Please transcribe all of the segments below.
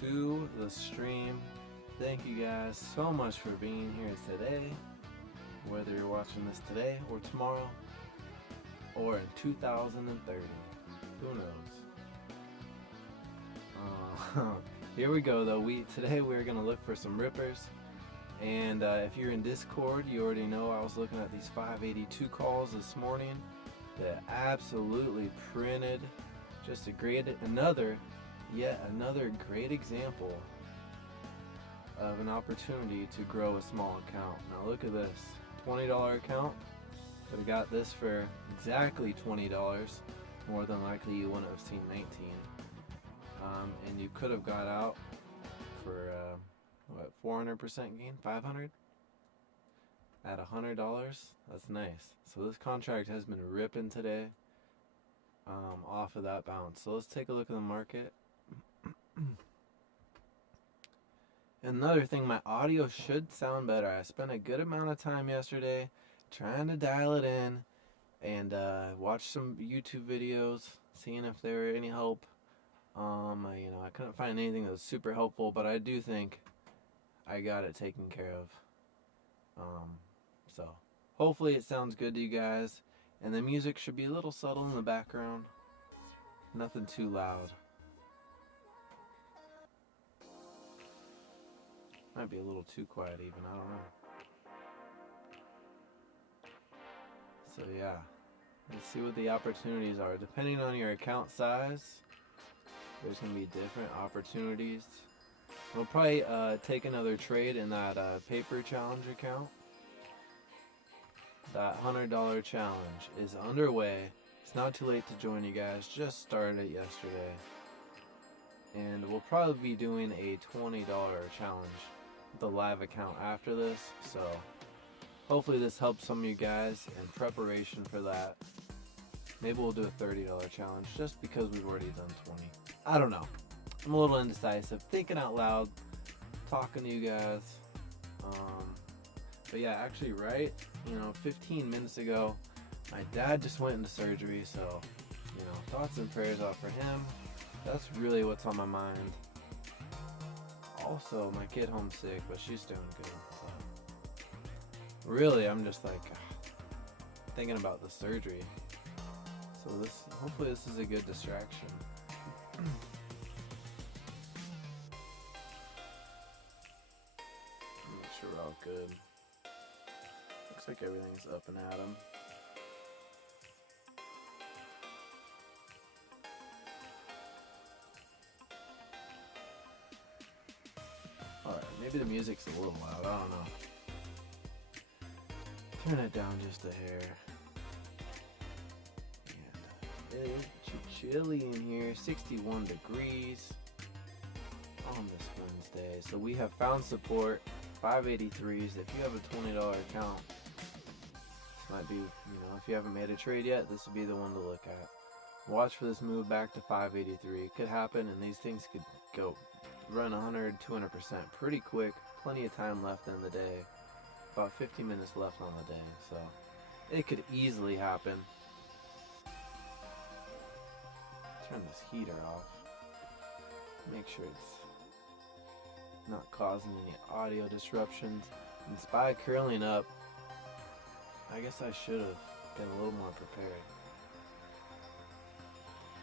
to the stream. Thank you guys so much for being here today, whether you're watching this today or tomorrow or in 2030. Who knows? Here we go though. Today we're gonna look for some rippers, and if you're in Discord, you already know I was looking at these 582 calls this morning that absolutely printed. Just yet another great example of an opportunity to grow a small account. Now look at this, $20 account. But I got this for exactly $20. More than likely you wouldn't have seen 19. And you could have got out for what, 400% gain, 500 at $100. That's nice. So this contract has been ripping today off of that bounce. So let's take a look at the market. Another thing, my audio should sound better. I spent a good amount of time yesterday trying to dial it in and watch some YouTube videos, seeing if they were any help. I couldn't find anything that was super helpful, but I do think I got it taken care of. So hopefully it sounds good to you guys, and the music should be a little subtle in the background, nothing too loud. Might be a little too quiet even, I don't know. So yeah, let's see what the opportunities are. Depending on your account size, there's going to be different opportunities. We'll probably take another trade in that paper challenge account. That $100 challenge is underway. It's not too late to join, you guys. Just started it yesterday. And we'll probably be doing a $20 challenge, the live account after this. So hopefully this helps some of you guys in preparation for that. Maybe we'll do a $30 challenge just because we've already done 20. I don't know. I'm a little indecisive. Thinking out loud. Talking to you guys. But yeah, actually 15 minutes ago, my dad just went into surgery. So, thoughts and prayers out for him. That's really what's on my mind. Also, my kid homesick, but she's doing good. So. Really, I'm just thinking about the surgery. So hopefully this is a good distraction. Make sure we're all good. Looks like everything's up and at 'em. Alright, maybe the music's a little loud, I don't know. Turn it down just a hair. It's chilly in here, 61 degrees on this Wednesday. So we have found support, 583s. If you have a $20 account, this might be, if you haven't made a trade yet, this would be the one to look at. Watch for this move back to 583. It could happen, and these things could go run 100, 200% pretty quick. Plenty of time left in the day. About 50 minutes left on the day, so it could easily happen. Turn this heater off. Make sure it's not causing any audio disruptions. And SPY curling up. I guess I should have been a little more prepared.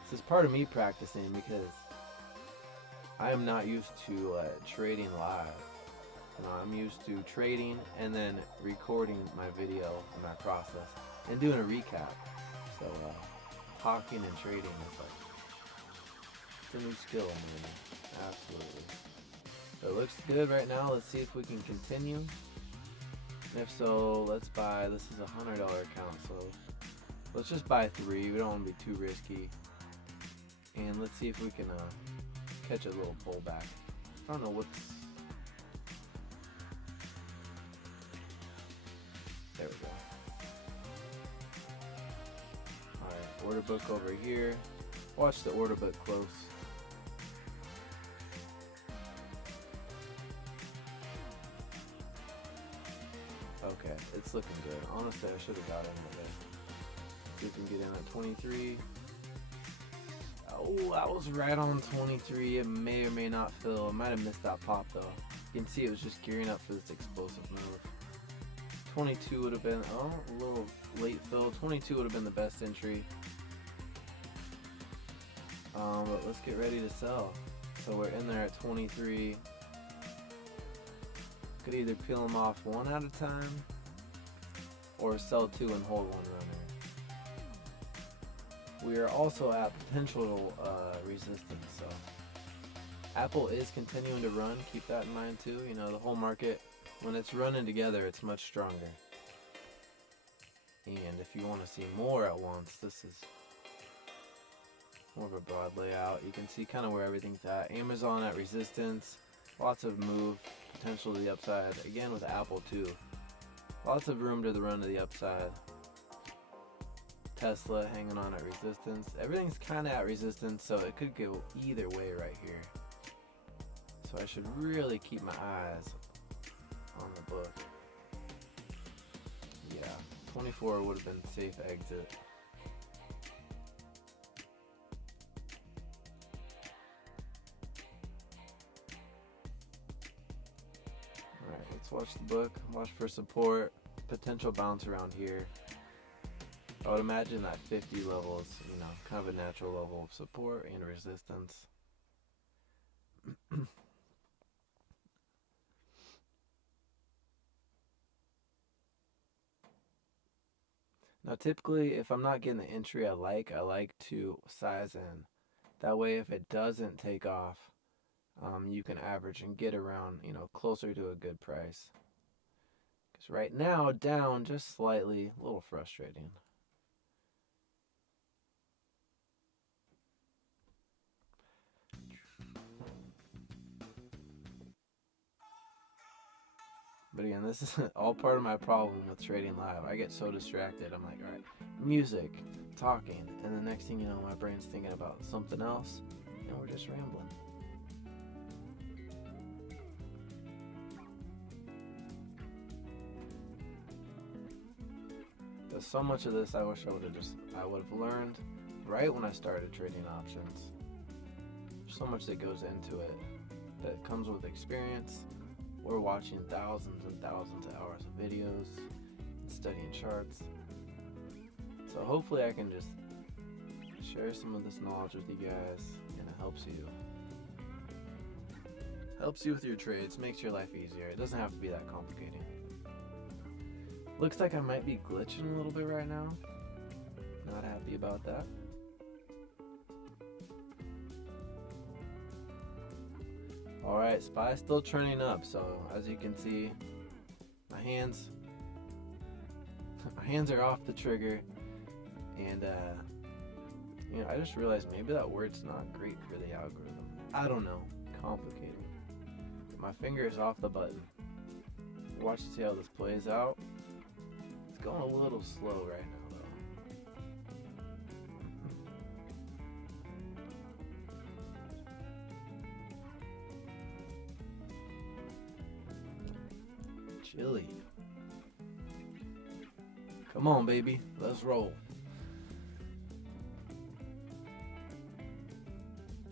This is part of me practicing because I am not used to trading live. I'm used to trading and then recording my video and my process and doing a recap. So talking and trading is it's a new skill I'm learning. Absolutely. So it looks good right now. Let's see if we can continue. And if so, let's buy. This is a $100 account, so let's just buy 3. We don't want to be too risky. And let's see if we can catch a little pullback. I don't know what's. There we go. Alright, order book over here. Watch the order book close. Okay, it's looking good. Honestly, I should have got in today. See if we can get in at 23. Oh, that was right on 23. It may or may not fill. I might have missed that pop though. You can see it was just gearing up for this explosive move. 22 would have been, oh, a little late fill. 22 would have been the best entry. But let's get ready to sell. So we're in there at 23. Could either peel them off one at a time or sell two and hold one runner. We are also at potential resistance, so Apple is continuing to run. Keep that in mind too. You know, the whole market, when it's running together, it's much stronger. And if you want to see more at once, this is more of a broad layout. You can see kind of where everything's at. Amazon at resistance, lots of move, potential to the upside. Again with Apple too, lots of room to the run to the upside. Tesla hanging on at resistance. Everything's kind of at resistance, so it could go either way right here. So I should really keep my eyes on the book. Yeah, 24 would have been safe exit. Alright, let's watch the book. Watch for support. Potential bounce around here. I would imagine that 50 level is, you know, kind of a natural level of support and resistance. Now typically if I'm not getting the entry I like to size in. That way if it doesn't take off, you can average and get around, you know, closer to a good price. Because right now, down just slightly, a little frustrating. But again, this is all part of my problem with trading live. I get so distracted. I'm like, all right, music, talking, and the next thing you know, my brain's thinking about something else, and we're just rambling. There's so much of this I wish I would have learned right when I started trading options. There's so much that goes into it that comes with experience. We're watching thousands and thousands of hours of videos, studying charts. So hopefully I can just share some of this knowledge with you guys, and it helps you. Helps you with your trades, makes your life easier. It doesn't have to be that complicated. Looks like I might be glitching a little bit right now. Not happy about that. Alright, SPY still trending up, so as you can see, my hands are off the trigger, and you know, I just realized maybe that word's not great for the algorithm. I don't know, complicated. My finger is off the button. Watch to see how this plays out. It's going a little slow right now though. Chilly. Come on, baby. Let's roll.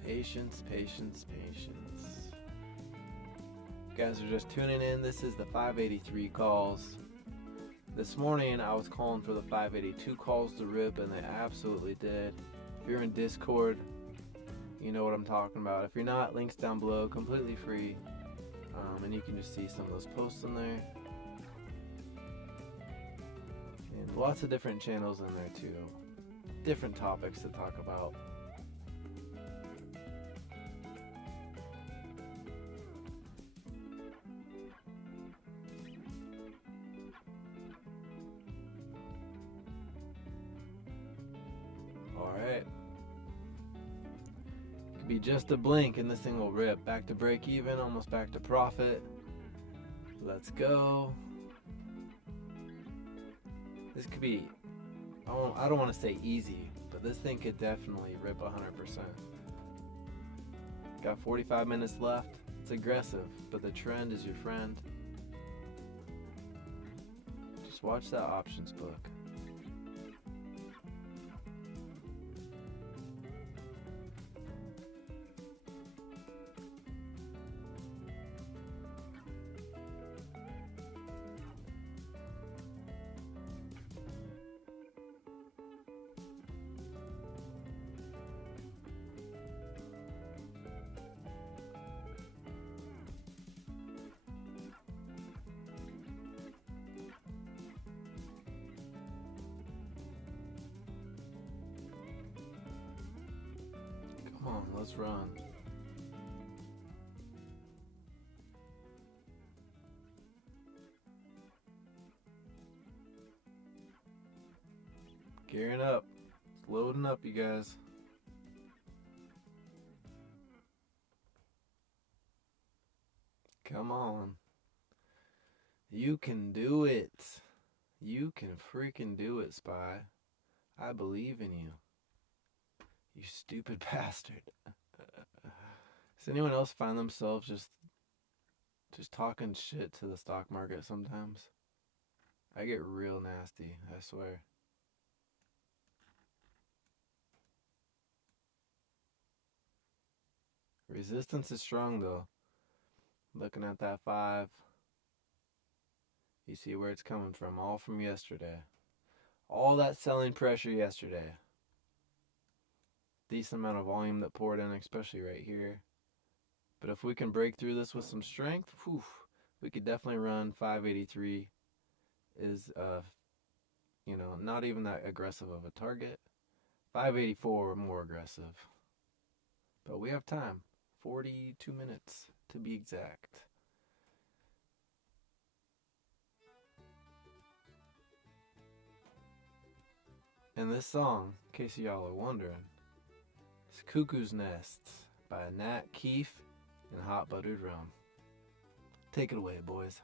Patience, patience, patience. You guys are just tuning in. This is the 583 calls. This morning I was calling for the 582 calls to rip, and they absolutely did. If you're in Discord, you know what I'm talking about. If you're not, links down below, completely free. And you can just see some of those posts in there. And lots of different channels in there too. Different topics to talk about. Alright. Could be just a blink and this thing will rip. Back to break even, almost back to profit. Let's go. This could be, I don't want to say easy, but this thing could definitely rip 100%. Got 45 minutes left. It's aggressive, but the trend is your friend. Just watch that options book. Let's run. Gearing up. It's loading up, you guys. Come on. You can do it. You can freaking do it, Spy. I believe in you. You stupid bastard. Does anyone else find themselves just talking shit to the stock market sometimes? I get real nasty, I swear. Resistance is strong though. Looking at that 5. You see where it's coming from, all from yesterday. All that selling pressure yesterday. Decent amount of volume that poured in, especially right here. But if we can break through this with some strength, whew, we could definitely run 583 is, not even that aggressive of a target. 584 more aggressive. But we have time. 42 minutes to be exact. And this song, in case y'all are wondering, is Cuckoo's Nest by Nat Keefe and Hot Buttered Rum. Take it away, boys.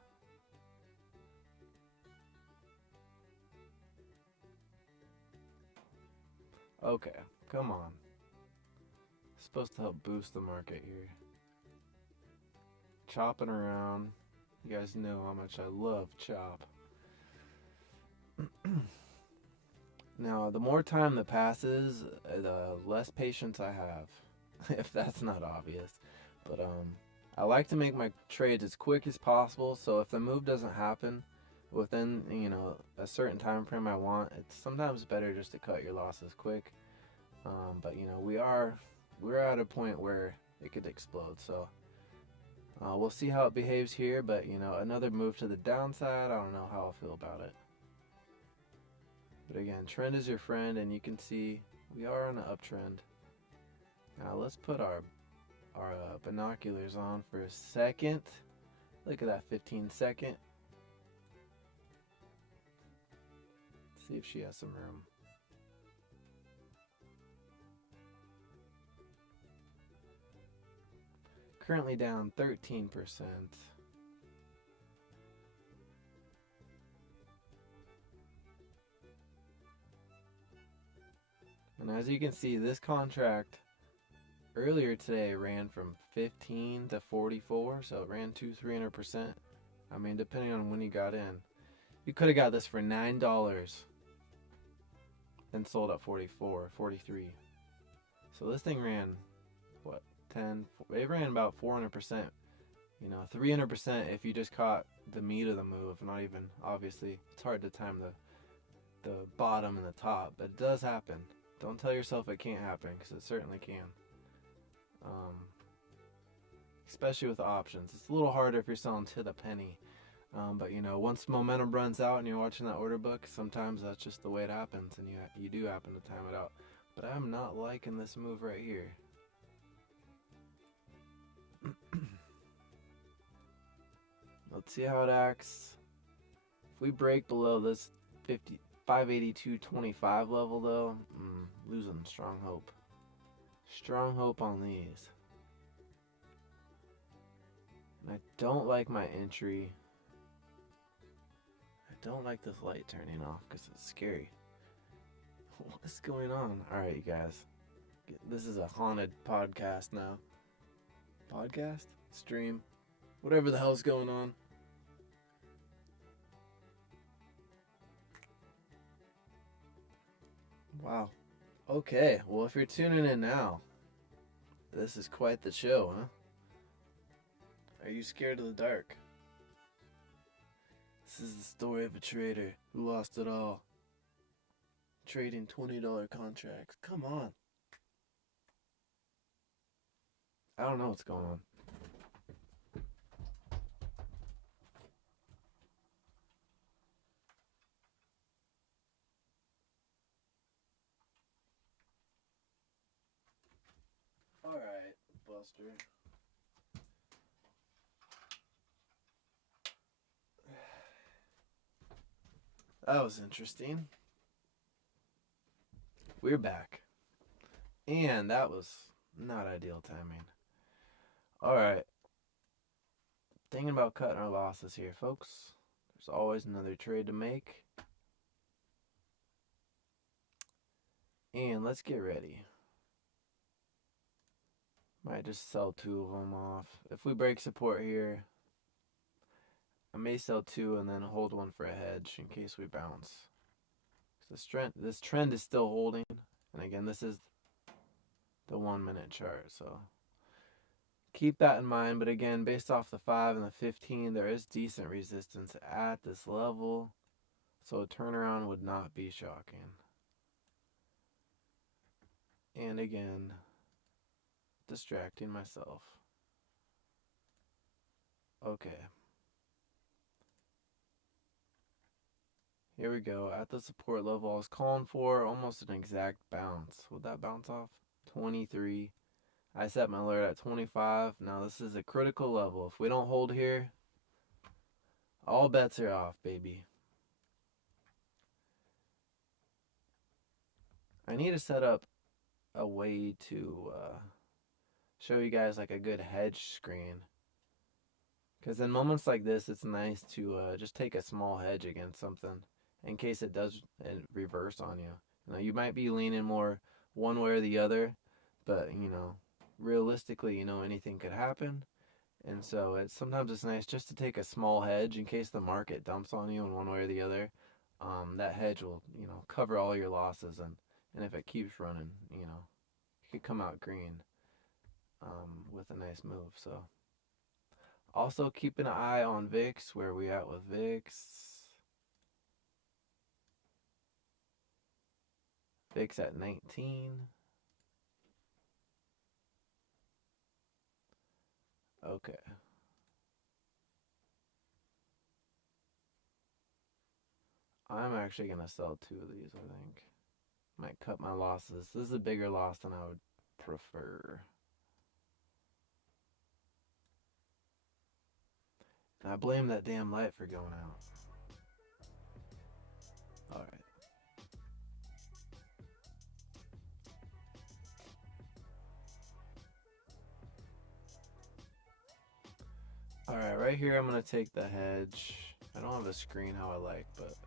Okay, come on. It's supposed to help boost the market here. Chopping around. You guys know how much I love chop. Now, the more time that passes, the less patience I have, if that's not obvious. But I like to make my trades as quick as possible, so if the move doesn't happen within, a certain time frame I want, it's sometimes better just to cut your losses quick. But we're at a point where it could explode, so we'll see how it behaves here. But another move to the downside, I don't know how I'll feel about it. But again, trend is your friend, and you can see we are on an uptrend. Now let's put our binoculars on for a second. Look at that 15-second. See if she has some room. Currently down 13%. And as you can see, this contract earlier today ran from 15 to 44, so it ran 300%. I mean, depending on when you got in. You could have got this for $9 and sold at 44, 43. So this thing ran, what, 10? It ran about 400%. 300% if you just caught the meat of the move. Not even, obviously, it's hard to time the bottom and the top, but it does happen. Don't tell yourself it can't happen, because it certainly can. Especially with options. It's a little harder if you're selling to the penny. But once momentum runs out and you're watching that order book, sometimes that's just the way it happens, and you do happen to time it out. But I'm not liking this move right here. Let's see how it acts. If we break below this 582.25 level though, losing strong hope. Strong hope on these. And I don't like my entry. I don't like this light turning off because it's scary. What's going on? Alright, you guys. This is a haunted podcast now. Podcast? Stream? Whatever the hell's going on. Wow. Okay, well, if you're tuning in now, this is quite the show, huh? Are you scared of the dark? This is the story of a trader who lost it all. Trading $20 contracts. Come on. I don't know what's going on. Alright. Buster. That was interesting. We're back. And that was not ideal timing. Alright. Thinking about cutting our losses here, folks. There's always another trade to make. And let's get ready. Might just sell 2 of them off. If we break support here, I may sell 2 and then hold 1 for a hedge in case we bounce. This trend is still holding. And again, this is the 1 minute chart. So keep that in mind. But again, based off the 5 and the 15, there is decent resistance at this level. So a turnaround would not be shocking. And again, distracting myself. Okay. Here we go. At the support level, I was calling for almost an exact bounce. Would that bounce off? 23. I set my alert at 25. Now this is a critical level. If we don't hold here, all bets are off, baby. I need to set up a way to show you guys like a good hedge screen. Because in moments like this, it's nice to just take a small hedge against something in case it does reverse on you. You know, you might be leaning more one way or the other, but you know, realistically, you know, anything could happen. And so sometimes it's nice just to take a small hedge in case the market dumps on you in one way or the other. That hedge will, you know, cover all your losses, and if it keeps running, you know, you could come out green with a nice move. So also keep an eye on VIX. Where are we at with VIX? VIX at 19. Okay. I'm actually going to sell 2 of these, I think. Might cut my losses. This is a bigger loss than I would prefer. And I blame that damn light for going out. Alright. Alright, right here I'm going to take the hedge. I don't have a screen how I like, but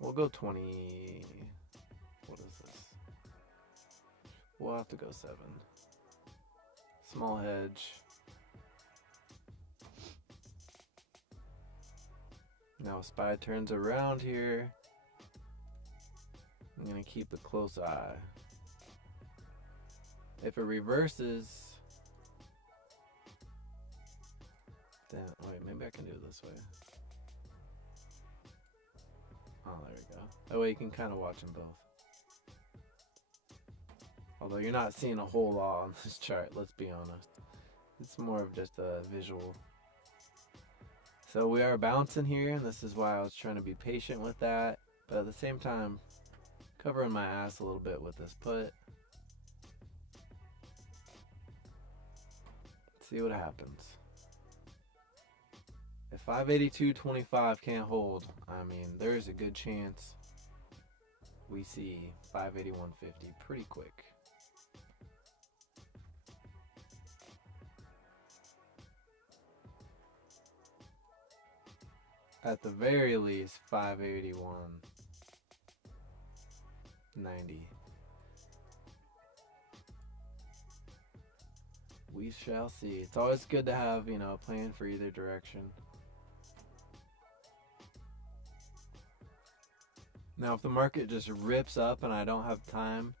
we'll go 20. What is this? We'll have to go 7. Small hedge. Now SPY turns around here. I'm going to keep a close eye. If it reverses, then, wait, maybe I can do it this way. Oh, there we go. That way you can kind of watch them both. Although you're not seeing a whole lot on this chart, let's be honest. It's more of just a visual. So we are bouncing here, and this is why I was trying to be patient with that. But at the same time, covering my ass a little bit with this put. See what happens. If 582.25 can't hold, I mean, there's a good chance we see 581.50 pretty quick. At the very least, 581.90. We shall see. It's always good to have, you know, a plan for either direction. Now, if the market just rips up and I don't have time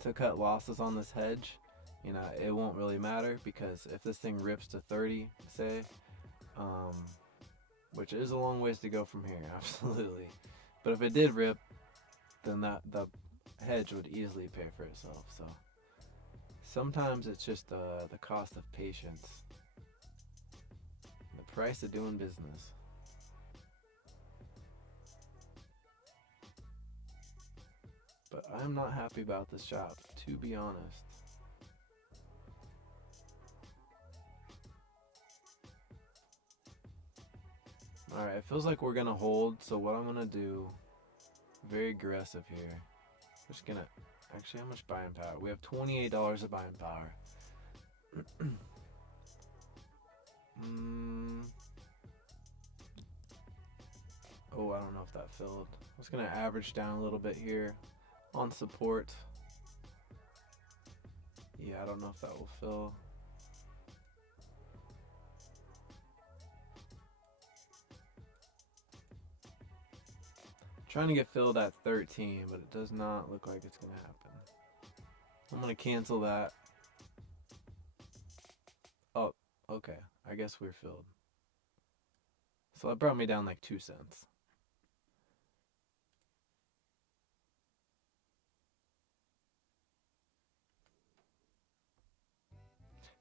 to cut losses on this hedge, you know, it won't really matter, because if this thing rips to 30, say, which is a long ways to go from here, absolutely. But if it did rip, then the hedge would easily pay for itself. So sometimes it's just the cost of patience, the price of doing business. But I'm not happy about this shot to be honest. Alright, it feels like we're gonna hold, so what I'm gonna do, very aggressive here. Just gonna, actually, how much buying power? We have $28 of buying power. Oh, I don't know if that filled. I was gonna average down a little bit here on support. Yeah, I don't know if that will fill. Trying to get filled at 13, but it does not look like it's gonna happen. I'm gonna cancel that. Oh, okay. I guess we're filled. So that brought me down like 2 cents.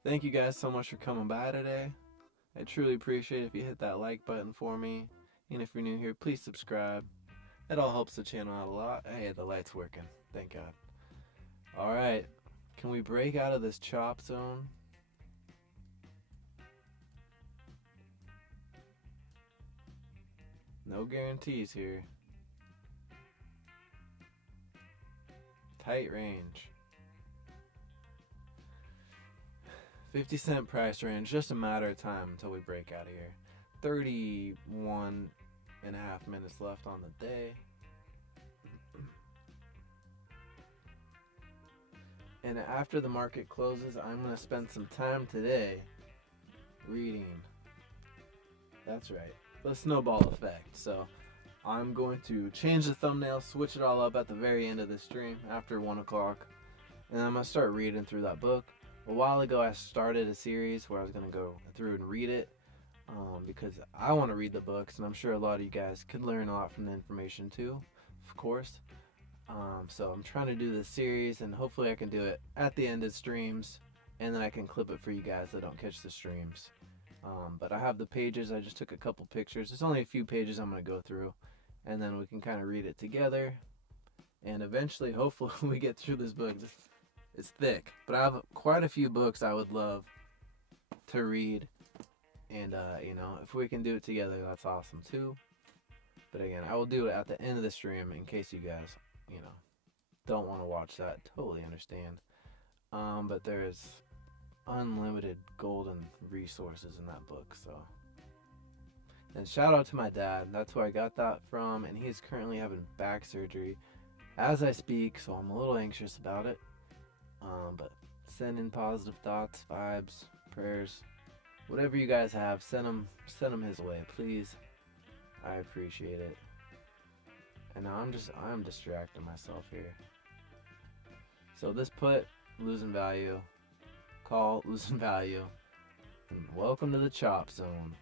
Thank you guys so much for coming by today. I truly appreciate it if you hit that like button for me. And if you're new here, please subscribe. It all helps the channel out a lot. Hey, the light's working. Thank God. Alright. Can we break out of this chop zone? No guarantees here. Tight range. 50-cent price range. Just a matter of time until we break out of here. 31 and a half minutes left on the day. And after the market closes, I'm going to spend some time today reading. That's right. The snowball effect. So I'm going to change the thumbnail, switch it all up at the very end of the stream after 1 o'clock. And I'm going to start reading through that book. A while ago, I started a series where I was going to go through and read it because I want to read the books. And I'm sure a lot of you guys could learn a lot from the information too, of course. So I'm trying to do this series, and hopefully I can do it at the end of streams, and then I can clip it for you guys that don't catch the streams. But I have the pages. I just took a couple pictures. There's only a few pages I'm going to go through, and then we can kind of read it together. And eventually, hopefully, we get through this book. It's thick, but I have quite a few books I would love to read. And, you know, if we can do it together, that's awesome too. But again, I will do it at the end of the stream in case you guys, you know, don't want to watch that. Totally understand. But there's unlimited golden resources in that book. So, and shout out to my dad. That's where I got that from, and he's currently having back surgery as I speak, so I'm a little anxious about it. But send in positive thoughts, vibes, prayers, whatever you guys have. Send them his way, please. I appreciate it. And now I'm distracting myself here. So this put, losing value. Call, losing value. And welcome to the chop zone.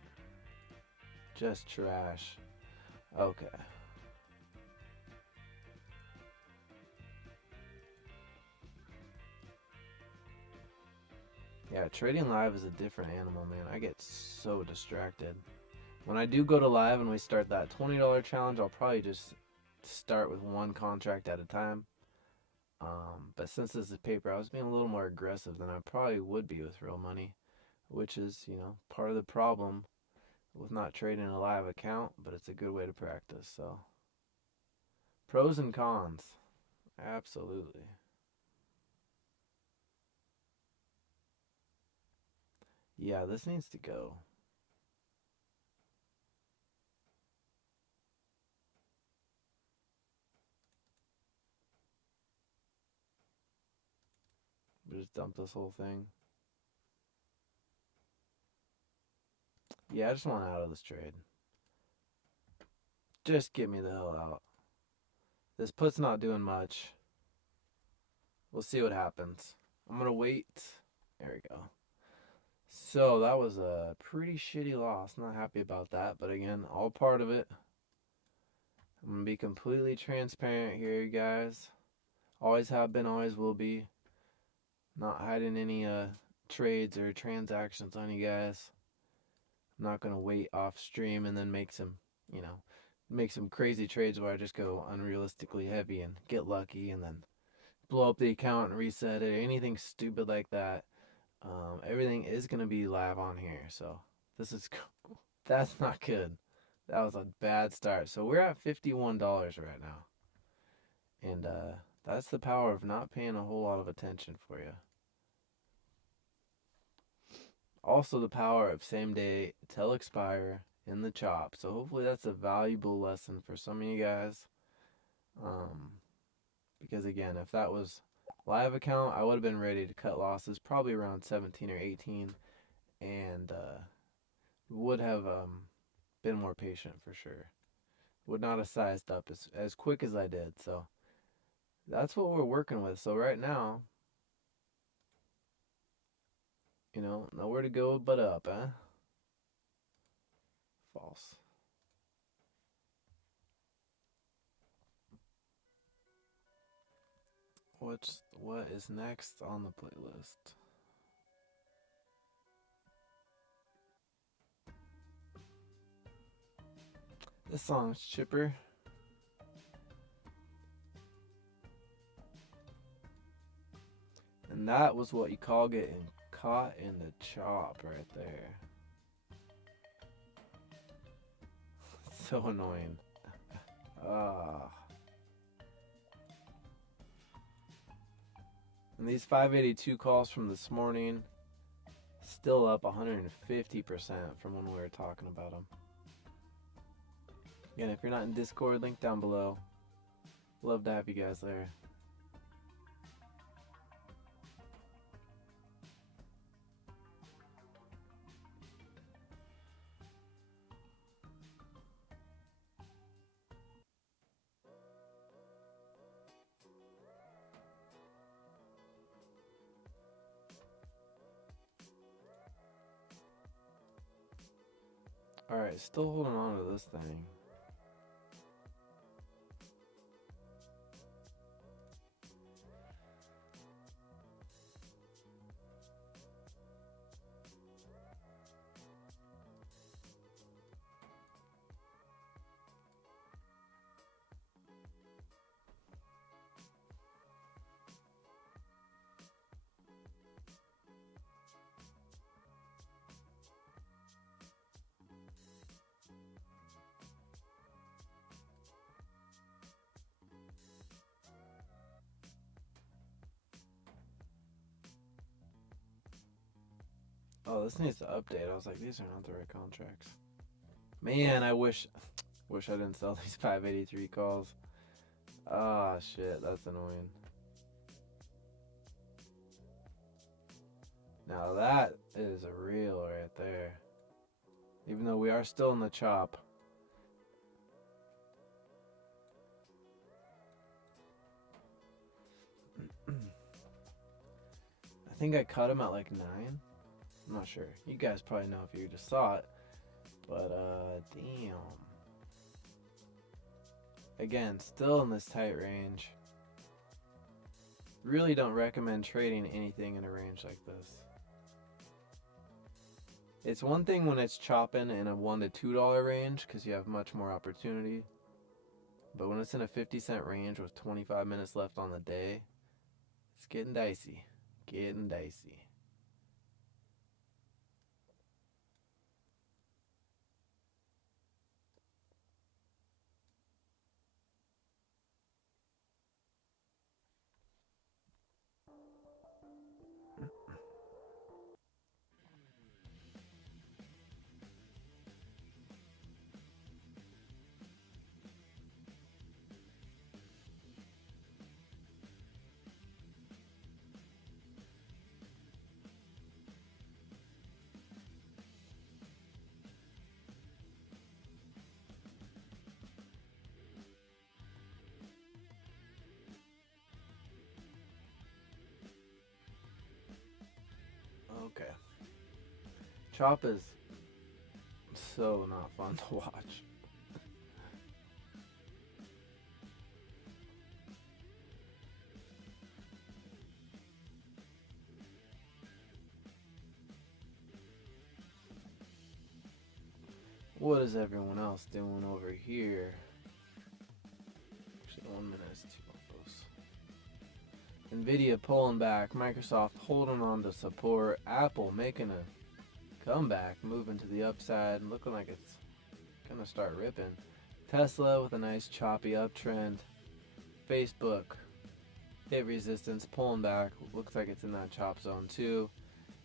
Just trash. Okay. Yeah, trading live is a different animal, man. I get so distracted. When I do go to live and we start that $20 challenge, I'll probably just start with one contract at a time. But since this is paper, I was being a little more aggressive than I probably would be with real money, which is, you know, part of the problem with not trading a live account, but it's a good way to practice. So, pros and cons. Absolutely. Yeah, this needs to go. We just dump this whole thing. Yeah, I just want out of this trade. Just get me the hell out. This put's not doing much. We'll see what happens. I'm gonna wait. There we go. So that was a pretty shitty loss. Not happy about that, but again, all part of it. I'm gonna be completely transparent here, you guys. Always have been, always will be. Not hiding any trades or transactions on you guys. I'm not gonna wait off stream and then make some, you know, make some crazy trades where I just go unrealistically heavy and get lucky and then blow up the account and reset it or anything stupid like that. Everything is gonna be live on here, so this is that's not good. That was a bad start. So we're at $51 right now, and that's the power of not paying a whole lot of attention for you. Also, the power of same day till expire in the chop. So hopefully that's a valuable lesson for some of you guys. Because again, if that was live account, I would have been ready to cut losses probably around 17 or 18, and would have been more patient for sure. Would not have sized up as quick as I did. So that's what we're working with. So right now, nowhere to go but up, eh? False. What is next on the playlist? This song's chipper. And that was what you call getting caught in the chop right there. So annoying. And these 582 calls from this morning, still up 150% from when we were talking about them. Again, if you're not in Discord, link down below. Love to have you guys there. Alright, still holding on to this thing. Oh, this needs to update. I was like, these are not the right contracts. Man, I wish I didn't sell these 583 calls. Ah, shit, that's annoying. Now that is a real right there. Even though we are still in the chop. I think I cut him at like 9. I'm not sure. You guys probably know if you just saw it. But, damn. Again, still in this tight range. Really don't recommend trading anything in a range like this. It's one thing when it's chopping in a $1 to $2 range because you have much more opportunity. But when it's in a 50-cent range with 25 minutes left on the day, it's getting dicey. Getting dicey. Okay. Chop is so not fun to watch. What is everyone else doing over here? Actually, 1 minute is too close. Nvidia pulling back, Microsoft holding on to support, Apple making a comeback, moving to the upside, looking like it's gonna start ripping. Tesla with a nice choppy uptrend. Facebook hit resistance, pulling back, looks like it's in that chop zone too.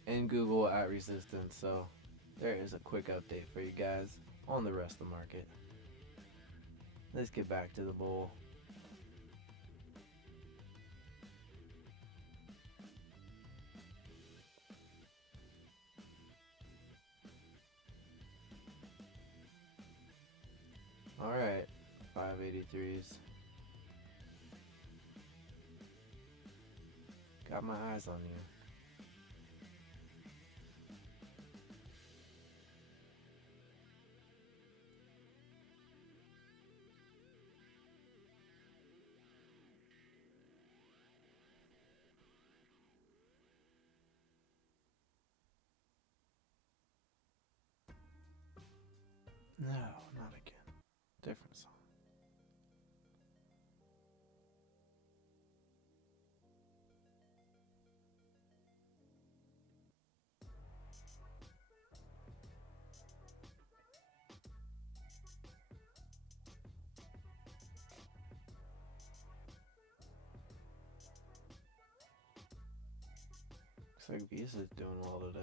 And Google at resistance. So there is a quick update for you guys on the rest of the market. Let's get back to the bull. Alright, 583s. Got my eyes on you. No, not again. Different song. Looks like Visa's doing well today.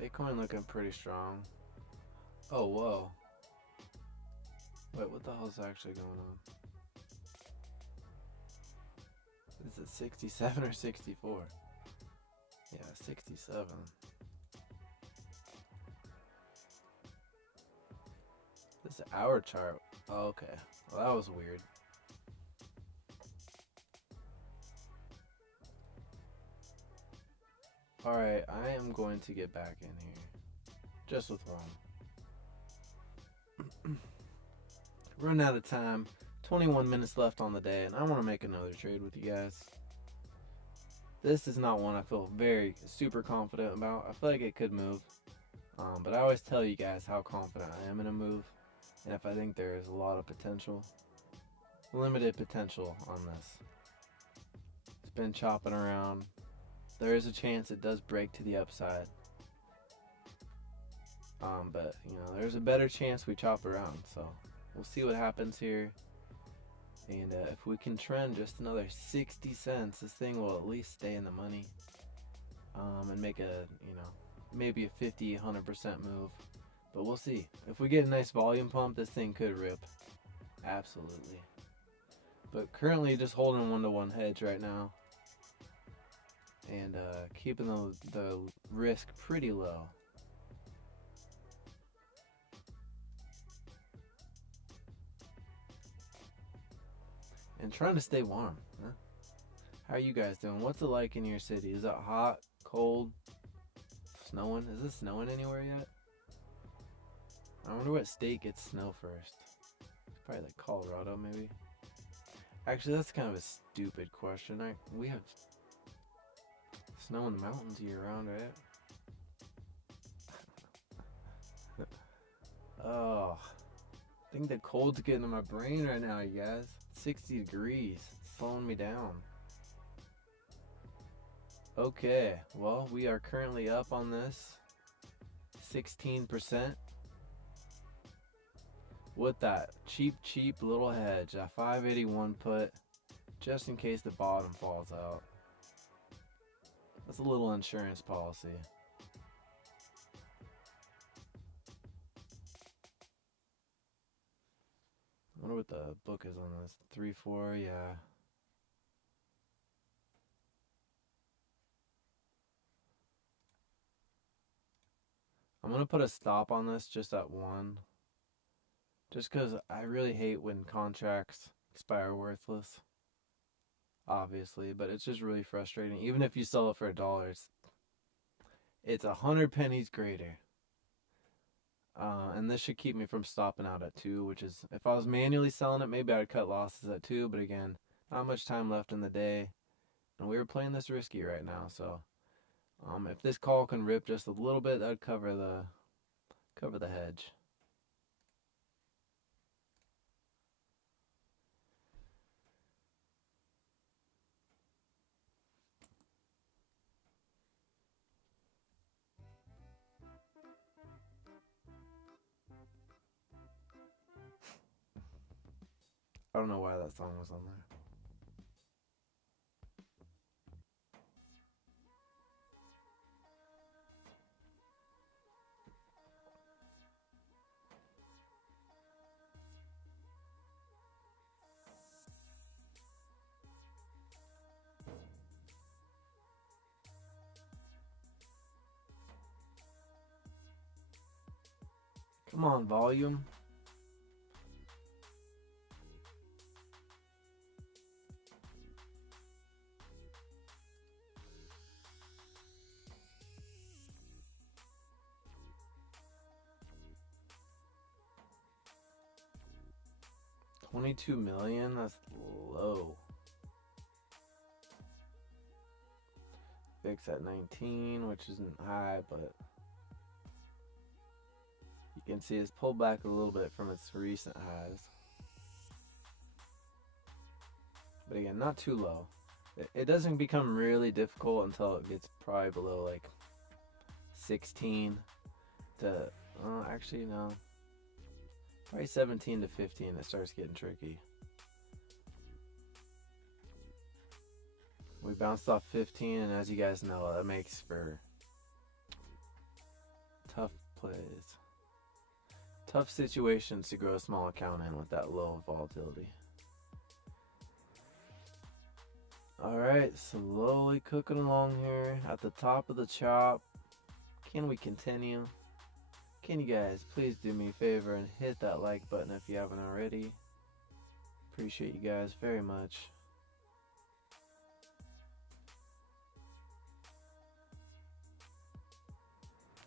Bitcoin looking pretty strong. Oh, whoa. Wait, what the hell is actually going on? Is it 67 or 64? Yeah, 67. This hour chart. Oh, okay. Well, that was weird. Alright, I am going to get back in here. Just with one. Running out of time. 21 minutes left on the day, and I want to make another trade with you guys. This is not one I feel very super confident about. I feel like it could move. But I always tell you guys how confident I am in a move. And if I think there is a lot of potential. Limited potential on this. It's been chopping around. There is a chance it does break to the upside. But, you know, there's a better chance we chop around. So, we'll see what happens here. And if we can trend just another 60 cents, this thing will at least stay in the money. And make a, you know, maybe a 50, 100% move. But we'll see. If we get a nice volume pump, this thing could rip. Absolutely. But currently just holding 1-to-1 hedge right now. And keeping the risk pretty low. And trying to stay warm. Huh? How are you guys doing? What's it like in your city? Is it hot, cold, snowing? Is it snowing anywhere yet? I wonder what state gets snow first. Probably like Colorado, maybe. Actually, that's kind of a stupid question. We have snow in the mountains year round, right? Oh, I think the cold's getting to my brain right now, you guys. 60 degrees. It's slowing me down. Okay, well, we are currently up on this 16% with that cheap little hedge, a 581 put, just in case the bottom falls out. That's a little insurance policy. I wonder what the book is on this. 3-4, yeah. I'm gonna put a stop on this just at 1. Just because I really hate when contracts expire worthless. Obviously, but it's just really frustrating. Even if you sell it for $1, it's 100 pennies greater. And this should keep me from stopping out at 2, which is, if I was manually selling it, maybe I'd cut losses at 2, but again, not much time left in the day, and we were playing this risky right now, so if this call can rip just a little bit, that'd cover the hedge. I don't know why that song was on there. Come on, volume. $22 million? That's low. Fix at 19, which isn't high, but you can see it's pulled back a little bit from its recent highs. But again, not too low. It doesn't become really difficult until it gets probably below like 16 to, actually no, probably 17 to 15 it starts getting tricky. We bounced off 15, and as you guys know, that makes for tough plays. Tough situations to grow a small account in with that low volatility. Alright, slowly cooking along here at the top of the chop. Can we continue? Can you guys please do me a favor and hit that like button if you haven't already? Appreciate you guys very much.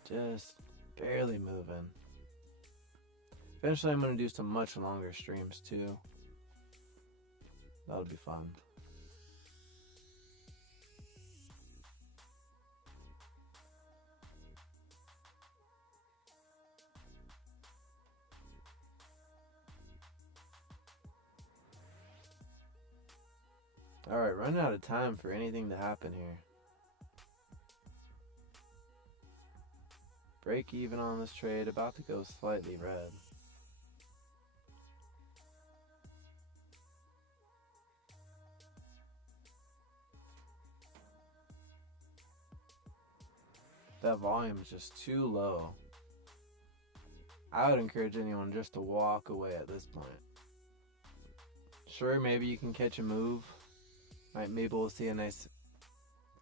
Just barely moving. Eventually I'm going to do some much longer streams too. That'll be fun. Alright, running out of time for anything to happen here. Break even on this trade, about to go slightly red. That volume is just too low. I would encourage anyone just to walk away at this point. Sure, maybe you can catch a move. Maybe we'll see a nice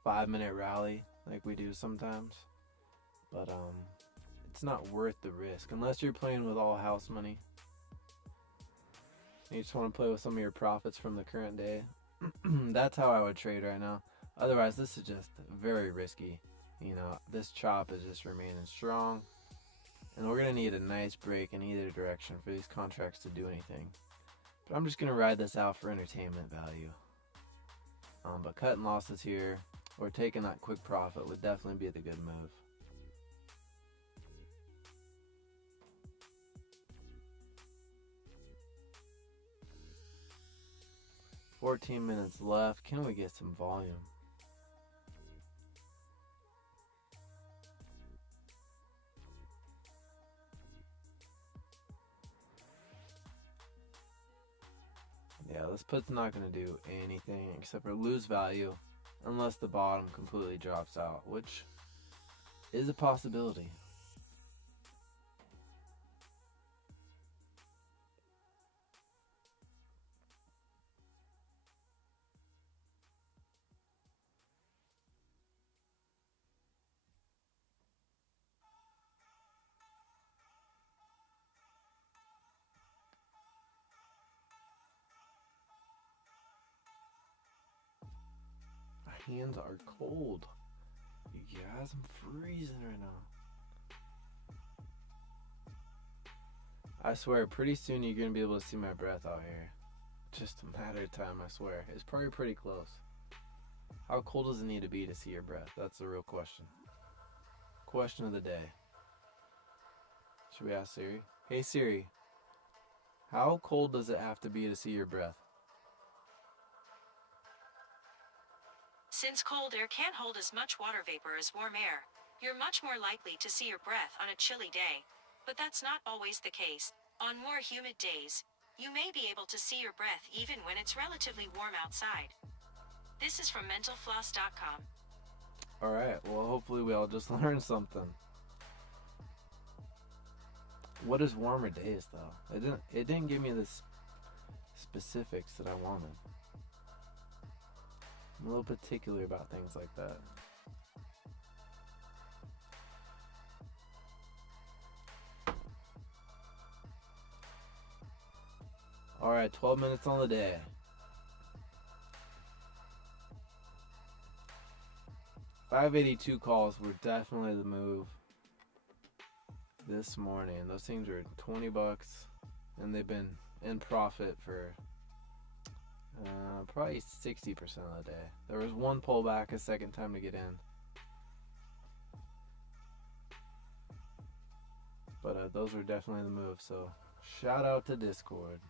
5-minute rally like we do sometimes. But it's not worth the risk unless you're playing with all house money. You just want to play with some of your profits from the current day. That's how I would trade right now. Otherwise, this is just very risky. You know, this chop is just remaining strong. And we're going to need a nice break in either direction for these contracts to do anything. But I'm just going to ride this out for entertainment value. But cutting losses here or taking that quick profit would definitely be the good move. $14 minutes left. Can we get some volume? Yeah, this put's not going to do anything except for lose value unless the bottom completely drops out, which is a possibility. My hands are cold. You guys, I'm freezing right now. I swear, pretty soon you're gonna be able to see my breath out here. Just a matter of time, I swear. It's probably pretty close. How cold does it need to be to see your breath? That's the real question. Question of the day. Should we ask Siri? Hey Siri, how cold does it have to be to see your breath? Since cold air can't hold as much water vapor as warm air, you're much more likely to see your breath on a chilly day. But that's not always the case. On more humid days, you may be able to see your breath even when it's relatively warm outside. This is from mentalfloss.com. Alright, well hopefully we all just learned something. What is warmer days though? It didn't give me the specifics that I wanted. I'm a little particular about things like that. Alright, 12 minutes on the day. $582 calls were definitely the move this morning. Those things are $20 and they've been in profit for probably 60% of the day. There was one pullback a second time to get in, but those were definitely the move. So shout out to Discord.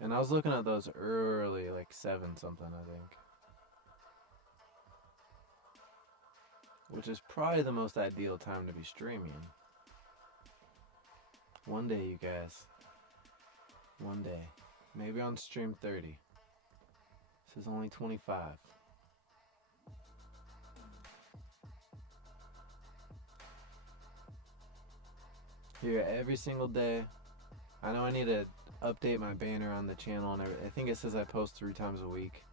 And I was looking at those early, like 7 something I think, which is probably the most ideal time to be streaming. One day, you guys. One day. Maybe on stream 30. This is only 25. Here every single day. I know I need to update my banner on the channel and everything. I think it says I post 3 times a week.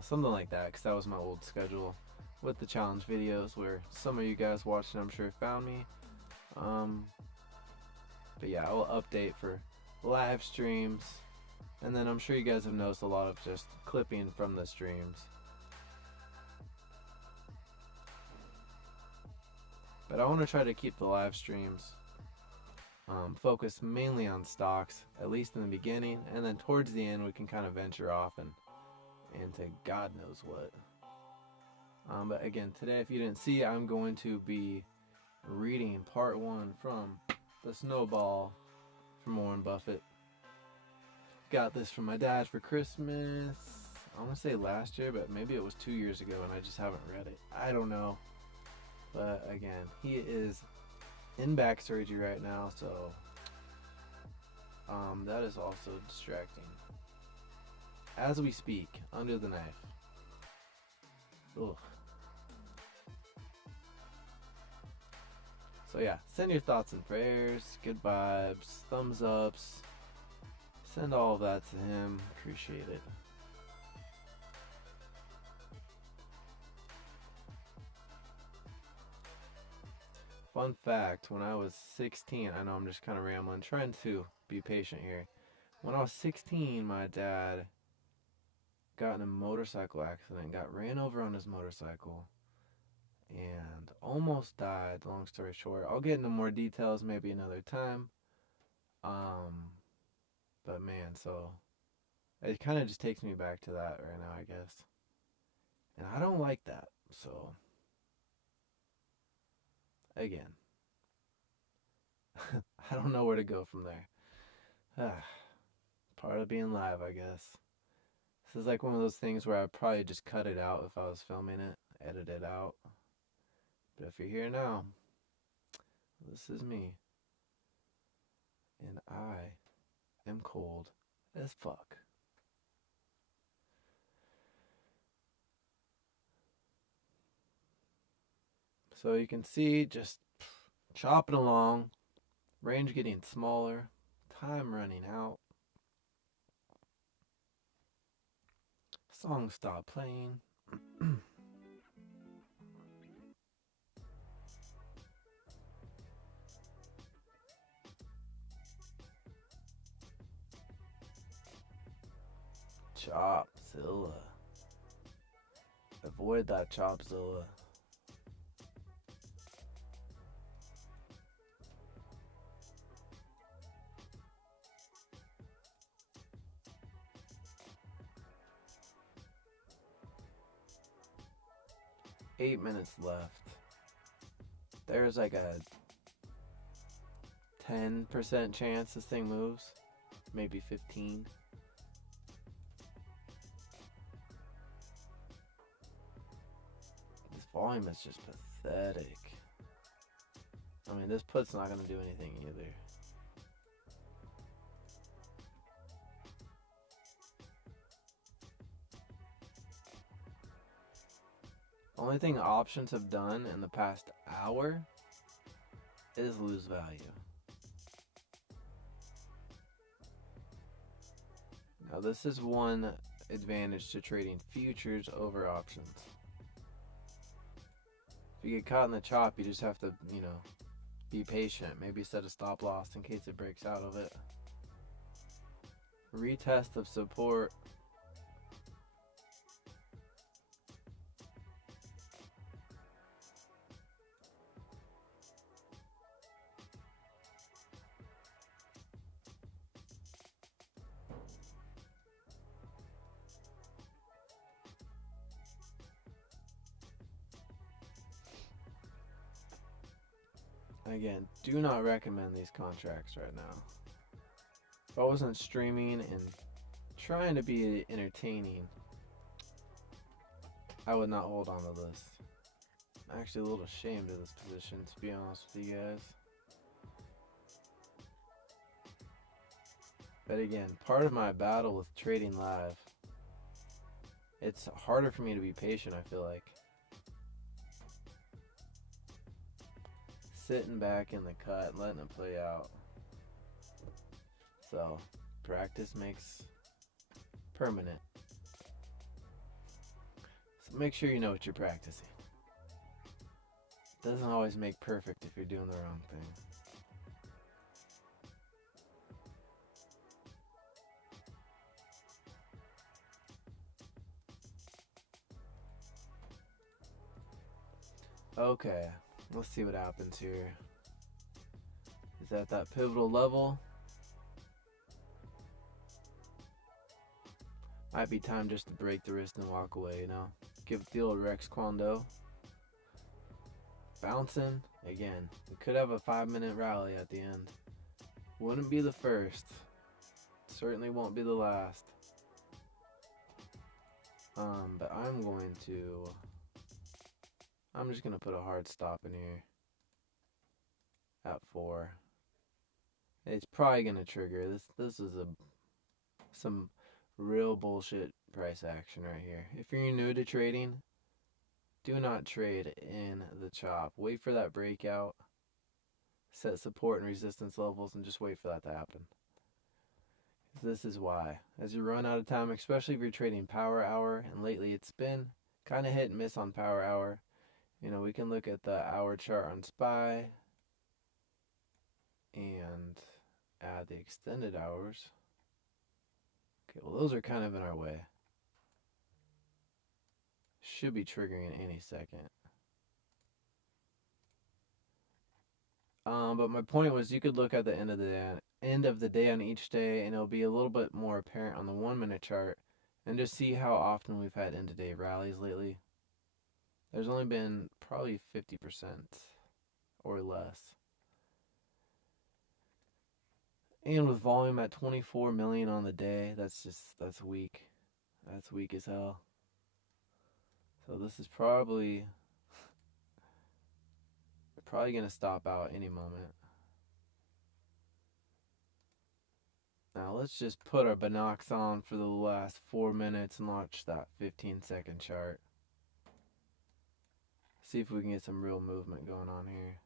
Something like that, because that was my old schedule with the challenge videos where some of you guys watching I'm sure found me. But yeah, I will update for live streams, and then I'm sure you guys have noticed a lot of just clipping from the streams. But I want to try to keep the live streams focused mainly on stocks, at least in the beginning, and then towards the end we can kind of venture off and into God knows what. But again, today, if you didn't see, I'm going to be reading part 1 from The Snowball from Warren Buffett. Got this from my dad for Christmas, I want to say last year, but maybe it was 2 years ago and I just haven't read it. I don't know. But again, he is in back surgery right now, so that is also distracting. As we speak, under the knife. Ugh. So yeah, send your thoughts and prayers, good vibes, thumbs ups. Send all of that to him. Appreciate it. Fun fact, when I was 16, I know I'm just kind of rambling, trying to be patient here. When I was 16, my dad got in a motorcycle accident, got ran over on his motorcycle, and almost died. Long story short, I'll get into more details maybe another time. But man, so it kind of just takes me back to that right now, I guess. And I don't like that, so again, I don't know where to go from there. Part of being live, I guess. This is like one of those things where I'd probably just cut it out if I was filming it, edit it out. But if you're here now, this is me. And I am cold as fuck. So you can see, just chopping along, range getting smaller, time running out. Song stopped playing. Chopzilla. Avoid that Chopzilla. 8 minutes left. There's like a 10% chance this thing moves. Maybe 15. This volume is just pathetic. I mean, this put's not going to do anything either. Only thing options have done in the past hour is lose value. Now this is one advantage to trading futures over options. If you get caught in the chop, you just have to, be patient. Maybe set a stop loss in case it breaks out of it. Retest of support. Again, do not recommend these contracts right now. If I wasn't streaming and trying to be entertaining, I would not hold on to this. I'm actually a little ashamed of this position, to be honest with you guys. But again, part of my battle with trading live, it's harder for me to be patient, I feel like. Sitting back in the cut, letting it play out. So, practice makes permanent. So make sure you know what you're practicing. It doesn't always make perfect if you're doing the wrong thing. Okay, let's see what happens here. Is that pivotal level? Might be time just to break the wrist and walk away, Give the old Rex Kwon Do. Bouncing. Again, we could have a 5-minute rally at the end. Wouldn't be the first. Certainly won't be the last. But I'm just gonna put a hard stop in here at 4. It's probably gonna trigger. This is some real bullshit price action right here. If you're new to trading, do not trade in the chop. Wait for that breakout. Set support and resistance levels and just wait for that to happen. This is why. As you run out of time, especially if you're trading power hour, and lately it's been kind of hit and miss on power hour. We can look at the hour chart on SPY and add the extended hours. Okay, well those are kind of in our way. Should be triggering any second. But my point was, you could look at the end of the day on each day, and it'll be a little bit more apparent on the 1-minute chart, and just see how often we've had end of day rallies lately. There's only been probably 50% or less. And with volume at 24 million on the day, that's weak. That's weak as hell. So this is probably gonna stop out any moment. Now let's just put our binocs on for the last 4 minutes and watch that 15-second chart. See if we can get some real movement going on here.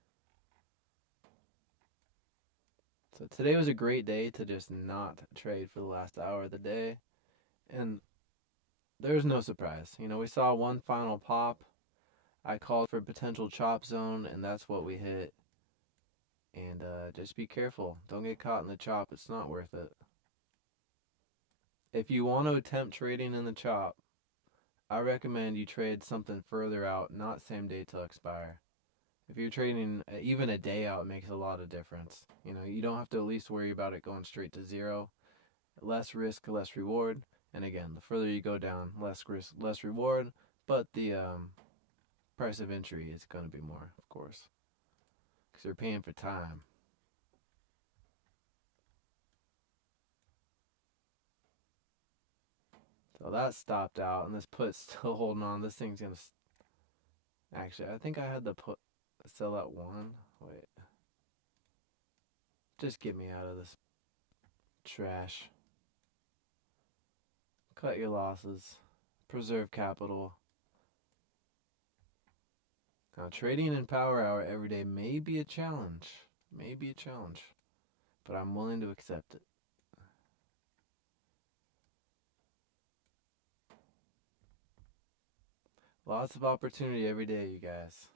So today was a great day to just not trade for the last hour of the day. And there's no surprise. We saw one final pop. I called for a potential chop zone, and that's what we hit. And just be careful. Don't get caught in the chop. It's not worth it. If you want to attempt trading in the chop, I recommend you trade something further out, not same day till expire. If you're trading even a day out, it makes a lot of difference. You don't have to at least worry about it going straight to zero. Less risk, less reward. And again, the further you go down, less risk, less reward. But the price of entry is going to be more, of course, because you're paying for time. So that stopped out, and this put's still holding on. This thing's going to... Actually, I think I had the put sell at 1. Wait. Just get me out of this trash. Cut your losses. Preserve capital. Now, trading in power hour every day may be a challenge. But I'm willing to accept it. Lots of opportunity every day, you guys.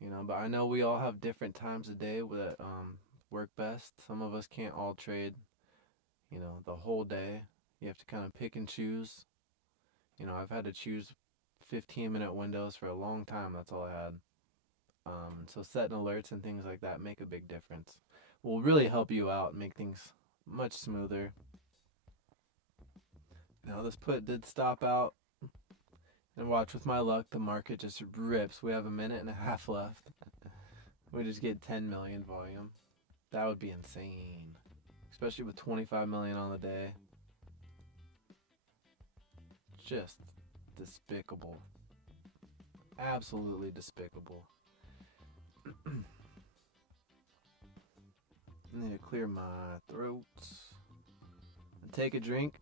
You know, but I know we all have different times of day that work best. Some of us can't all trade, you know, the whole day. You have to kind of pick and choose. You know, I've had to choose 15-minute windows for a long time. That's all I had. So setting alerts and things like that make a big difference. Will really help you out and make things much smoother. Now this put did stop out. And watch, with my luck, the market just rips. We have a minute and a half left. We just get 10 million volume. That would be insane. Especially with 25 million on the day. Just despicable. Absolutely despicable. I need to clear my throat. Take a drink.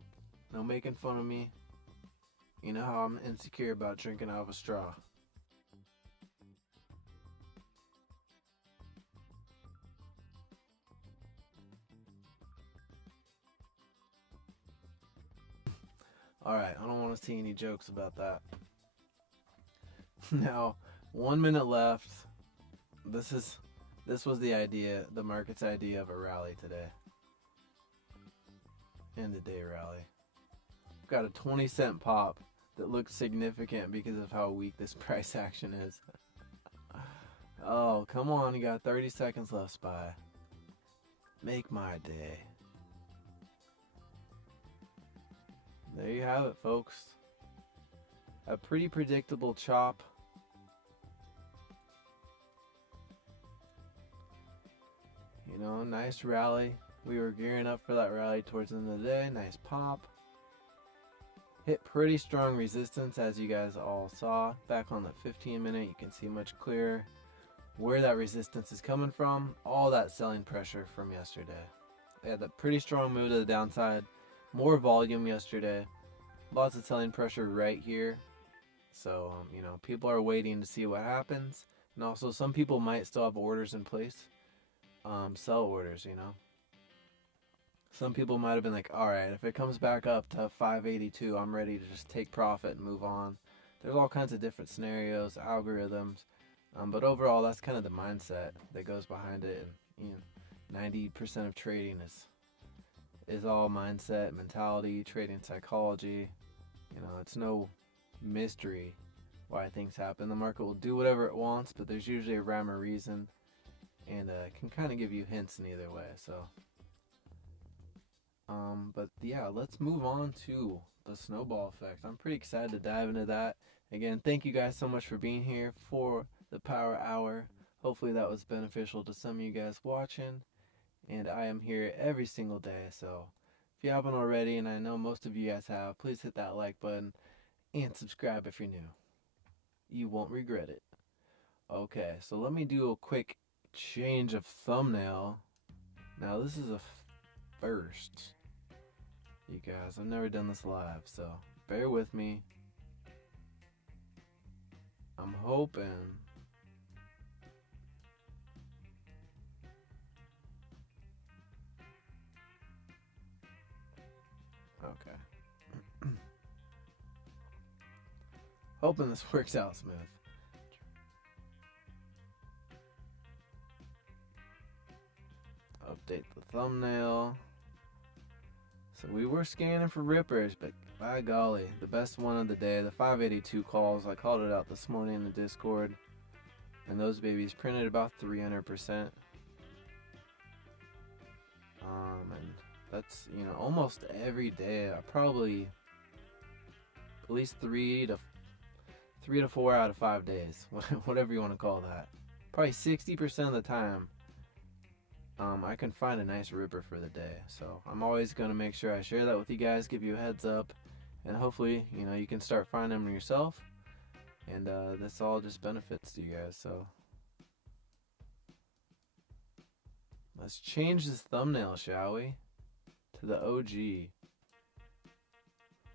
No making fun of me. You know how I'm insecure about drinking out of a straw. Alright, I don't want to see any jokes about that. Now, 1 minute left. This was the idea, the market's idea of a rally today. End of day rally. Got a 20-cent pop that looks significant because of how weak this price action is. Oh, come on, you got 30 seconds left, SPY. Make my day. There you have it, folks. A pretty predictable chop. You know, nice rally. We were gearing up for that rally towards the end of the day. Nice pop. Hit pretty strong resistance, as you guys all saw. Back on the 15-minute, you can see much clearer where that resistance is coming from. All that selling pressure from yesterday. They had that pretty strong move to the downside. More volume yesterday. Lots of selling pressure right here. So, you know, people are waiting to see what happens. And also, some people might still have orders in place. Sell orders, you know. Some people might have been like, alright, if it comes back up to 582, I'm ready to just take profit and move on. There's all kinds of different scenarios, algorithms. But overall, that's kind of the mindset that goes behind it. And, you know, 90% of trading is all mindset, mentality, trading psychology. You know, it's no mystery why things happen. The market will do whatever it wants, but there's usually a rhyme or reason. And it can kind of give you hints in either way, so... but yeah, let's move on to the snowball effect. I'm pretty excited to dive into that. Again, thank you guys so much for being here for the Power Hour. Hopefully that was beneficial to some of you guys watching. And I am here every single day, so if you haven't already, and I know most of you guys have, please hit that like button and subscribe if you're new. You won't regret it. Okay, so let me do a quick change of thumbnail. Now this is a first. You guys, I've never done this live, so bear with me. I'm hoping okay. Hoping this works out smooth. Update the thumbnail. So we were scanning for rippers, but by golly, the best one of the day, the 582 calls. I called it out this morning in the Discord, and those babies printed about 300%. And that's, you know, almost every day. I probably at least three 3 to 4 out of 5 days, whatever you want to call that. Probably 60% of the time, I can find a nice ripper for the day. So I'm always going to make sure I share that with you guys, give you a heads up, and hopefully, you can start finding them yourself. And this all just benefits to you guys. So let's change this thumbnail, shall we? To the OG.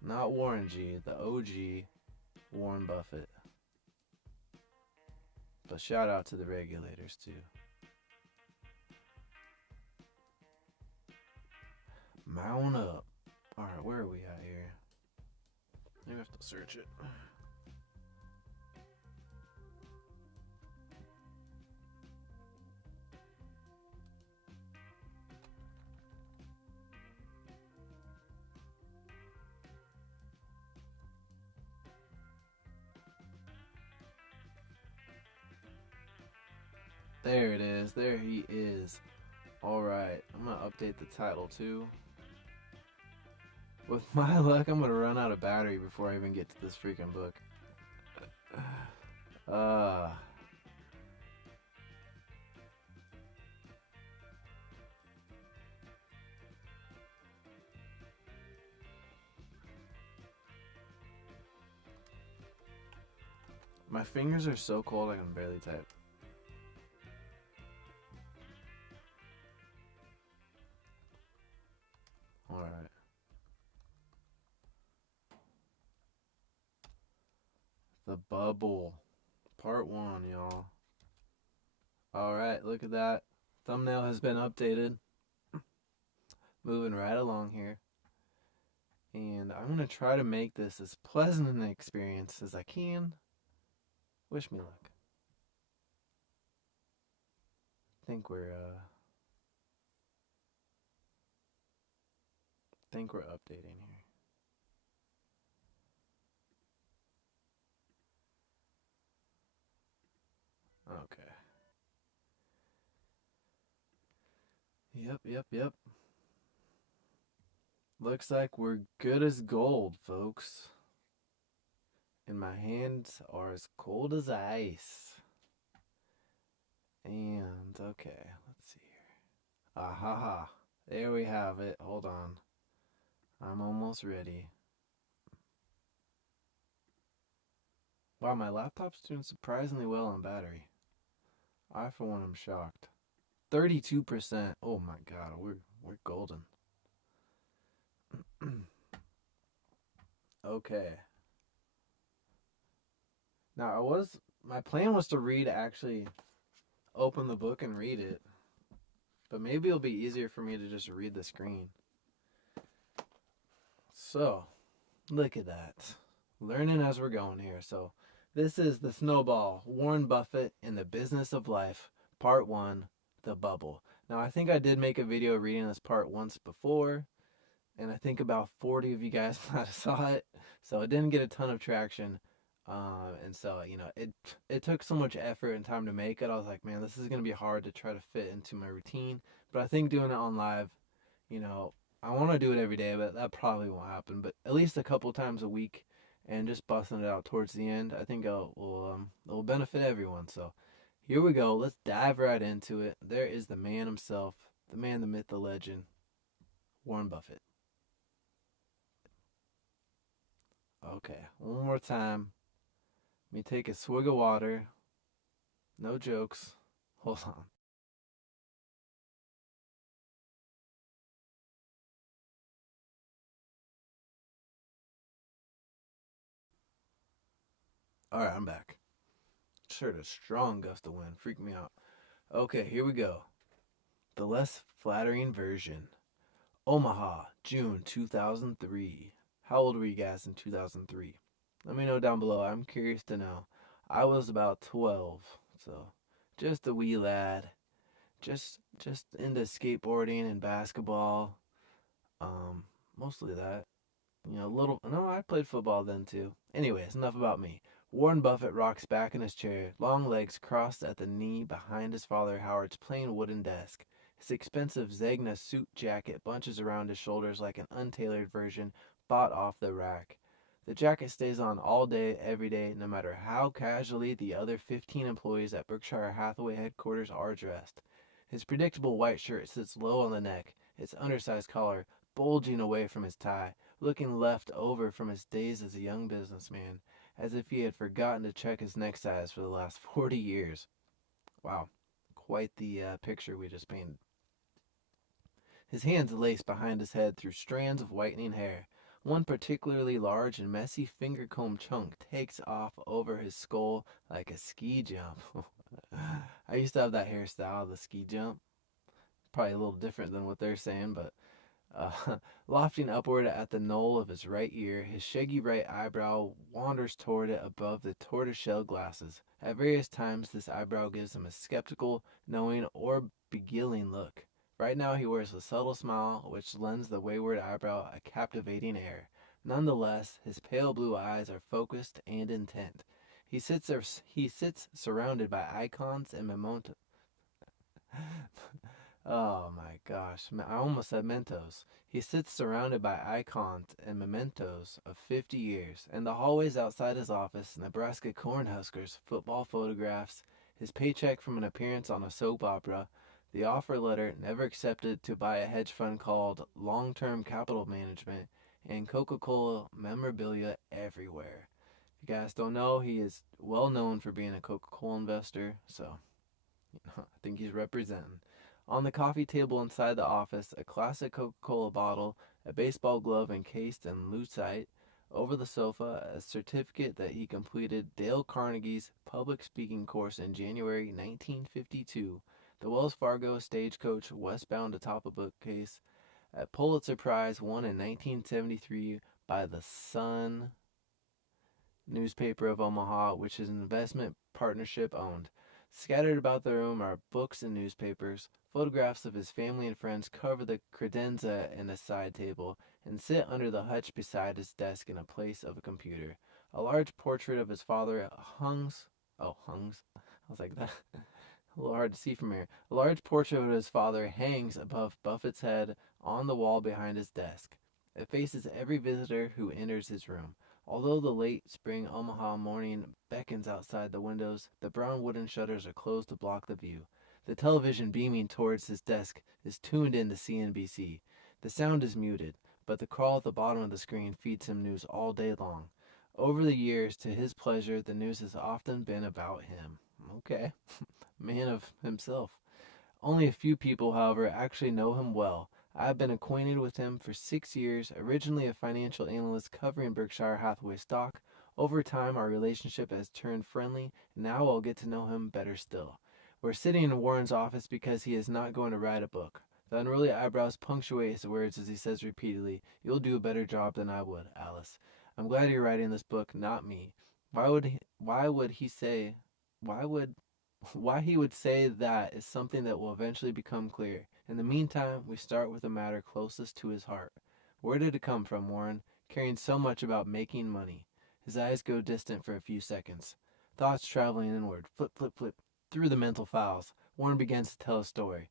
Not Warren G, the OG Warren Buffett. But shout out to the regulators too. Mount up. Alright, where are we at here? Maybe I have to search it. There it is. There he is. Alright, I'm going to update the title too. With my luck, I'm going to run out of battery before I even get to this freaking book. My fingers are so cold I can barely type. Alright. The Bubble. Part 1, y'all. Alright, look at that. Thumbnail has been updated. Moving right along here. And I'm going to try to make this as pleasant an experience as I can. Wish me luck. Think we're updating here. Okay. Yep. Looks like we're good as gold, folks. And my hands are as cold as ice. And, okay, let's see here. Ahaha. There we have it. Hold on. I'm almost ready. Wow, my laptop's doing surprisingly well on battery. I, for one, am shocked. 32%. Oh my god, we're golden. Okay. Now, my plan was to actually open the book and read it. But maybe it'll be easier for me to just read the screen. So, look at that. Learning as we're going here. So, this is The Snowball, Warren Buffett and the Business of Life, Part 1, The Bubble. Now, I think I did make a video reading this part once before, and I think about 40 of you guys might have saw it, so it didn't get a ton of traction. And so, it took so much effort and time to make it. I was like, man, this is going to be hard to try to fit into my routine. But I think doing it on live, I want to do it every day, but that probably won't happen. But at least a couple times a week and just busting it out towards the end, I think it will benefit everyone. So here we go. Let's dive right into it. There is the man himself, the man, the myth, the legend, Warren Buffett. Okay, one more time. Let me take a swig of water. No jokes. Hold on. Alright, I'm back. Sure, a strong gust of wind. Freaked me out. Okay, here we go. The less flattering version. Omaha, June 2003. How old were you guys in 2003? Let me know down below. I'm curious to know. I was about 12, so just a wee lad. Just into skateboarding and basketball. Mostly that. No, I played football then too. Anyways, enough about me. Warren Buffett rocks back in his chair, long legs crossed at the knee behind his father Howard's plain wooden desk. His expensive Zegna suit jacket bunches around his shoulders like an untailored version bought off the rack. The jacket stays on all day, every day, no matter how casually the other 15 employees at Berkshire Hathaway headquarters are dressed. His predictable white shirt sits low on the neck, its undersized collar bulging away from his tie, looking left over from his days as a young businessman, as if he had forgotten to check his neck size for the last 40 years. Wow, quite the picture we just painted. His hands laced behind his head through strands of whitening hair. One particularly large and messy finger comb chunk takes off over his skull like a ski jump. I used to have that hairstyle, the ski jump. Probably a little different than what they're saying, but lofting upward at the knoll of his right ear, his shaggy right eyebrow wanders toward it above the tortoiseshell glasses. At various times, this eyebrow gives him a skeptical, knowing, or beguiling look. Right now, he wears a subtle smile which lends the wayward eyebrow a captivating air. Nonetheless, his pale blue eyes are focused and intent. He sits surrounded by icons and mementos. Oh my gosh, I almost said Mentos. He sits surrounded by icons and mementos of 50 years. In the hallways outside his office, Nebraska Cornhuskers, football photographs, his paycheck from an appearance on a soap opera, the offer letter never accepted to buy a hedge fund called Long Term Capital Management, and Coca-Cola memorabilia everywhere. If you guys don't know, he is well known for being a Coca-Cola investor, so I think he's representing. On the coffee table inside the office, a classic Coca-Cola bottle, a baseball glove encased in lucite. Over the sofa, a certificate that he completed Dale Carnegie's public speaking course in January 1952. The Wells Fargo stagecoach westbound atop a bookcase. A Pulitzer Prize won in 1973 by the Sun newspaper of Omaha, which his investment partnership owned. Scattered about the room are books and newspapers. Photographs of his family and friends cover the credenza and a side table, and sit under the hutch beside his desk in a place of a computer. A large portrait of his father hungs. Oh, hungs. I was like, that. A little hard to see from here. A large portrait of his father hangs above Buffett's head on the wall behind his desk. It faces every visitor who enters his room. Although the late spring Omaha morning beckons outside the windows, the brown wooden shutters are closed to block the view. The television beaming towards his desk is tuned in to CNBC. The sound is muted, but the crawl at the bottom of the screen feeds him news all day long. Over the years, to his pleasure, the news has often been about him. Okay, man of himself. Only a few people, however, actually know him well. I have been acquainted with him for 6 years, originally a financial analyst covering Berkshire Hathaway stock. Over time, our relationship has turned friendly, and now I'll get to know him better still. We're sitting in Warren's office because he is not going to write a book. The unruly eyebrows punctuate his words as he says repeatedly, "You'll do a better job than I would, Alice. I'm glad you're writing this book, not me." Why would why he would say that is something that will eventually become clear. In the meantime, we start with the matter closest to his heart. Where did it come from, Warren, caring so much about making money? His eyes go distant for a few seconds. Thoughts traveling inward, flip, flip, flip, through the mental files. Warren begins to tell a story.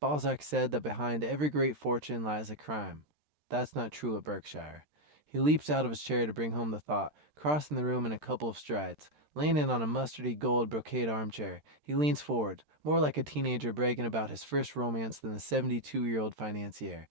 Balzac said that behind every great fortune lies a crime. That's not true at Berkshire. He leaps out of his chair to bring home the thought, crossing the room in a couple of strides. Leaning on a mustardy gold brocade armchair, he leans forward, more like a teenager bragging about his first romance than the 72-year-old financier.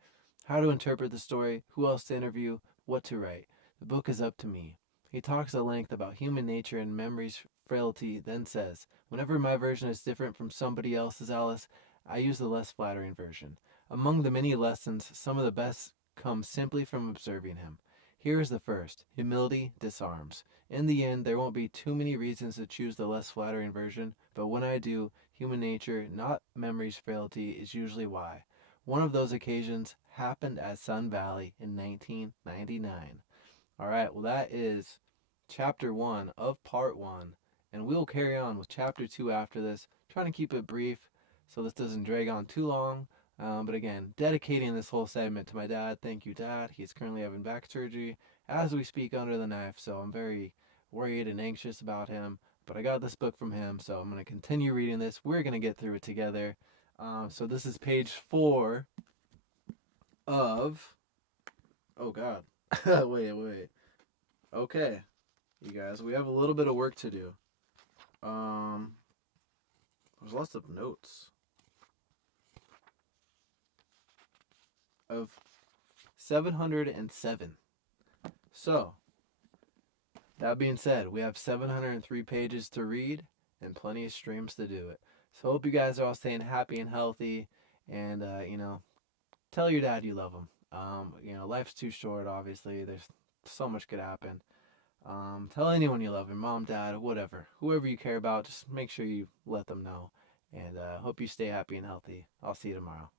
How to interpret the story, who else to interview, what to write. The book is up to me. He talks at length about human nature and memory's frailty, then says, "Whenever my version is different from somebody else's, Alice, I use the less flattering version. Among the many lessons, some of the best come simply from observing him. Here is the first. Humility disarms. In the end, there won't be too many reasons to choose the less flattering version, but when I do, human nature, not memory's frailty, is usually why. One of those occasions happened at Sun Valley in 1999. All right, well, that is chapter 1 of part 1, and we'll carry on with chapter 2 after this, trying to keep it brief so this doesn't drag on too long. But again, dedicating this whole segment to my dad. Thank you, Dad. He's currently having back surgery as we speak under the knife, so I'm very worried and anxious about him. But I got this book from him, so I'm going to continue reading this. We're going to get through it together. So this is page 4 of... Oh, God. Wait. Okay, you guys, we have a little bit of work to do. There's lots of notes of 707. So, that being said, we have 703 pages to read and plenty of streams to do it. So, hope you guys are all staying happy and healthy, and tell your dad you love him. Life's too short. Obviously, there's so much could happen. Tell anyone you love, your mom, dad, whatever, whoever you care about. Just make sure you let them know. And hope you stay happy and healthy. I'll see you tomorrow.